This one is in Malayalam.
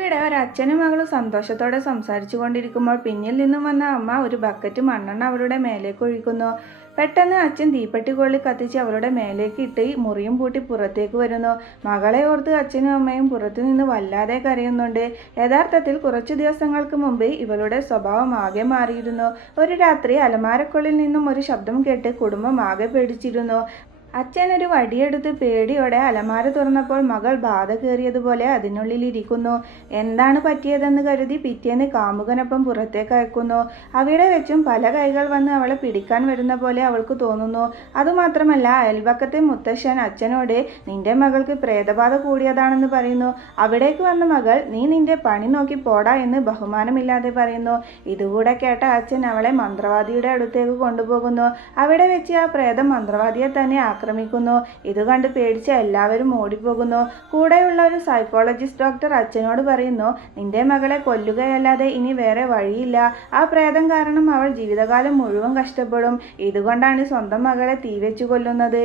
ഇവിടെ ഒരച്ഛനും മകളും സന്തോഷത്തോടെ സംസാരിച്ചു കൊണ്ടിരിക്കുമ്പോൾ പിന്നിൽ നിന്നും വന്ന അമ്മ ഒരു ബക്കറ്റ് മണ്ണെണ്ണ അവരുടെ മേലേക്ക് ഒഴിക്കുന്നു. പെട്ടെന്ന് അച്ഛൻ തീപ്പെട്ടി കൊള്ളി കത്തിച്ച് അവളുടെ മേലേക്ക് ഇട്ട് മുറിയും പൂട്ടി പുറത്തേക്ക് വരുന്നു. മകളെ ഓർത്ത് അച്ഛനും അമ്മയും പുറത്തു നിന്ന് വല്ലാതെ കരയുന്നുണ്ട്. യഥാർത്ഥത്തിൽ കുറച്ചു ദിവസങ്ങൾക്ക് മുമ്പ് ഇവളുടെ സ്വഭാവം ആകെ മാറിയിരുന്നു. ഒരു രാത്രി അലമാരക്കുള്ളിൽ നിന്നും ഒരു ശബ്ദം കേട്ട് കുടുംബം ആകെ പേടിച്ചിരുന്നു. അച്ഛനൊരു വടിയെടുത്ത് പേടിയോടെ അലമാര തുറന്നപ്പോൾ മകൾ ബാധ കയറിയതുപോലെ അതിനുള്ളിലിരിക്കുന്നു. എന്താണ് പറ്റിയതെന്ന് കരുതി പിറ്റേന്ന് കാമുകനൊപ്പം പുറത്തേക്ക് അയക്കുന്നു. അവിടെ വെച്ചും പല കൈകൾ വന്ന് അവളെ പിടിക്കാൻ വരുന്ന പോലെ അവൾക്ക് തോന്നുന്നു. അതുമാത്രമല്ല, അയൽപക്കത്തെ മുത്തശ്ശൻ അച്ഛനോട് നിന്റെ മകൾക്ക് പ്രേതബാധ കൂടിയതാണെന്ന് പറയുന്നു. അവിടേക്ക് വന്ന മകൾ നീ നിന്റെ പണി നോക്കി പോടാ എന്ന് ബഹുമാനമില്ലാതെ പറയുന്നു. ഇതുകൂടെ കേട്ട അച്ഛൻ അവളെ മന്ത്രവാദിയുടെ അടുത്തേക്ക് കൊണ്ടുപോകുന്നു. അവിടെ വെച്ച് ആ പ്രേതം മന്ത്രവാദിയെ തന്നെ ആക്രമിക്കുന്നു. ഇത് കണ്ട് പേടിച്ച എല്ലാവരും ഓടിപ്പോകുന്നു. കൂടെയുള്ള ഒരു സൈക്കോളജിസ്റ്റ് ഡോക്ടർ അച്ഛനോട് പറയുന്നു, നിന്റെ മകളെ കൊല്ലുകയല്ലാതെ ഇനി വേറെ വഴിയില്ല. ആ പ്രേതം കാരണം അവൾ ജീവിതകാലം മുഴുവൻ കഷ്ടപ്പെടും. ഇതുകൊണ്ടാണ് സ്വന്തം മകളെ തീ വെച്ചു കൊല്ലുന്നത്.